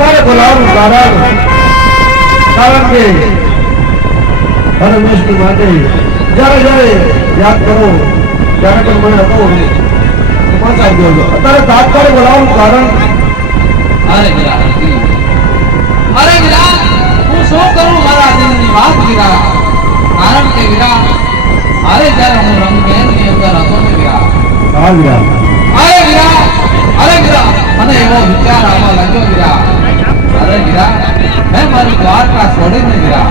અત્યારે બોલાવવાનું કારણ કે હર હંમેશની માટે જ્યારે યાદ કરો ત્યારે પણ મને હતો પાછા ગયો અત્યારે તાત્કાલિક બોલાવવાનું કારણ અરે વીરા હું શું કરું મારા દિલની વાત વીરા કારણ કે વીરા અરે જ્યારે હું રંગમહેલની અંદર હતો ને વીરા હા વીરા અરે વીરા મને એવો વિચાર આવવા લાગ્યો વીરા અરે વીરા મેં મારી દ્વારકા છોડીને વીરા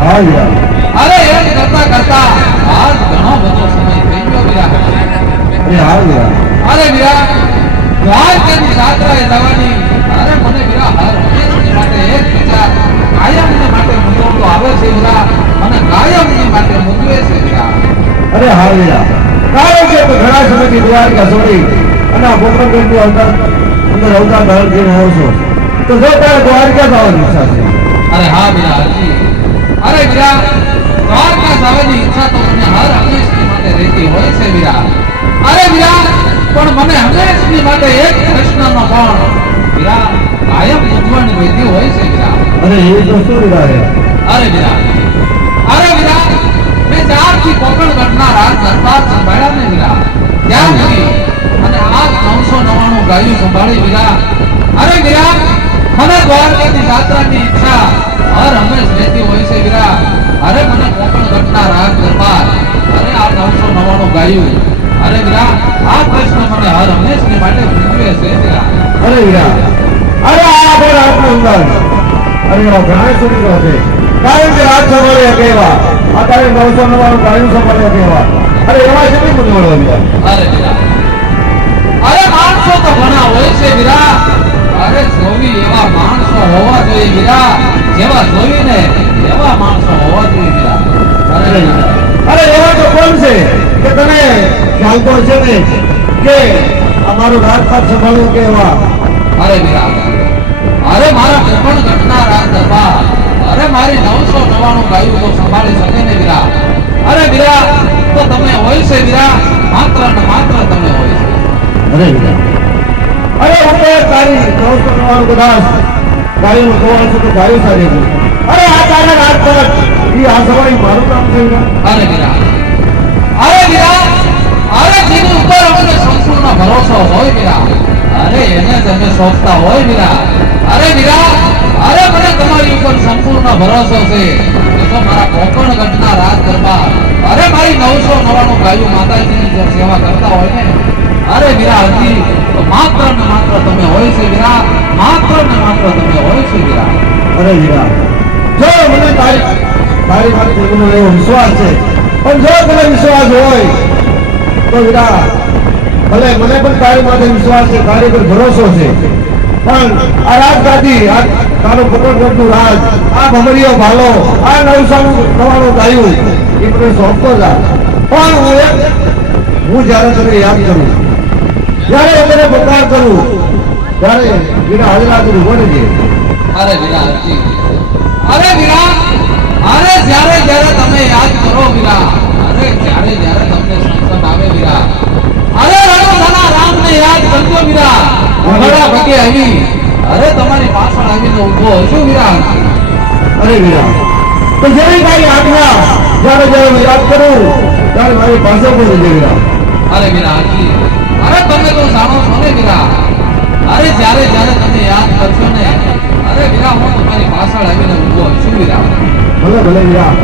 હા વીરા અરે એમ કરતા આજ ઘણો બધો સમય થઈ ગયો વીરા હા વીરા અરે વીરા દ્વારકાની યાત્રાએ જવાની અરે મને વીરા હર હંમેશની માટે એક વિચાર કાયમની માટે મૂંઝવતો આવે છે વીરા અને કાયમની માટે મૂંઝવે છે વીરા અરે હા વીરા કારણ કે ઘણા સમયથી દ્વારકા છોડી અને આ પોકરણગઢની અંદર અવતાર ધારણ કરીને આવ્યો છો તો જો તારે દ્વારકા જવાની ઈચ્છા છે અરે હા વીરા અરે વીરા દ્વારકા જવાની ઈચ્છા તો મને હર હંમેશની માટે રહેતી હોય છે વીરા અરે વીરા પણ મને હંમેશની માટે એક પ્રશ્નનો પણ વીરા કાયમ મૂંઝવણ રહેતી હોય છે વીરા અરે એ તો શું વીરા છે અરે વીરા મેં જ્યારથી કોકણગઢના રાજ દરબાર સંભાળ્યા ને વીરા ત્યારથી અને આ 999 ગાયું સંભાળી વીરા અરે વીરા મને દ્વારકાની યાત્રાની ઈચ્છા હર હંમેશ રહેતી હોય છે વીરા અરે મને કોકણગઢના રાજ દરબાર અરે આ 999 ગાયું અરે વીરા આ પ્રશ્ન મને હર હંમેશની માટે પૂછવે છે વીરા અરે વીરા અરે આ પર આપનો અંદાજ અરે ઘણા સુધીનો છે કારણ કે રાજ સંભાળ્યા કેવા અત્યારે 999 ગાયું સંભાળ્યા કેવા અરે એવા છે નહીં મળવા વીરા અરે વીરા અરે માણસો તો ઘણા હોય છે વીરા અરે જોવી એવા માણસો હોવા જોઈએ વીરા જેવા જોઈને એવા માણસો હોવા જોઈએ વીરા અરે એવા તો કોણ છે કે તને જાણતો છે ને કે અમારું રાજપાટ સંભાળવું કે એવા અરે વીરા અરે મારા કોકણગઢના રાજ દરબાર અરે મારી 999 ગાયું તો સંભાળી શકે ને વીરા અરે વીરા તો તમે હોય છે વીરા માત્ર ને માત્ર તમે હોય છે અરે વીરા અરે હું તો તારી 999 કદાચ ગાયું જોવાનું છું તો ગાયું સારી છે અરે આ તારા રાજપાટ એ આ સવારી મારું કામ છે અરે વીરા અરે જેની ઉપર અમને સંપૂર્ણ ભરોસો હોય વીરા અરે એને જ અમે સોંપતા હોય વીરા અરે વીરા અરે મને તમારી ઉપર સંપૂર્ણ ભરોસો છે કે જો મારા કોકણગઢના રાજ દરબાર અરે મારી 999 ગાયું માતાજીની જો સેવા કરતા હોય ને અરે વીરા હજી તો માત્ર ને માત્ર તમે હોય છે વીરા માત્ર ને માત્ર તમે હોય છે વીરા અરે વીરા જો મને તારી માટે એનો એવો વિશ્વાસ છે પણ જો તને વિશ્વાસ હોય તો વીરા ભલે મને પણ તારી માટે વિશ્વાસ છે તારી પર ભરોસો છે પણ આ રાજગાદી આ તારો કોકણગઢનું રાજ આ ભમરીયો ભાલો આ 999 ગાયું એ મને સોંપતો જા પણ હું જ્યારે તને યાદ કરું જ્યારે તને પકાર કરું ત્યારે વીરા હાજરા કરું બોલે છે અરે વીરા અરે જ્યારે તમે યાદ કરો વીરા અરે જ્યારે તમને સંકટ આવે વીરા અરે રણોધના રામને યાદ કરજો વીરા ઘોડા ભગે આવી અરે તમારી પાછળ આવીને ઊભો હશું વીરા અરે વીરા તો જેવી તારી આજ્ઞા જ્યારે હું યાદ કરું ત્યારે મારી પાસે પણ છે વીરા અરે વીરા અરે તમે તો જાણો છો ને વીરા અરે જ્યારે તમે યાદ કરશો ને અરે વીરા હું તમારી પાછળ આવીને ઊભો છું વીરા ભલે વીરા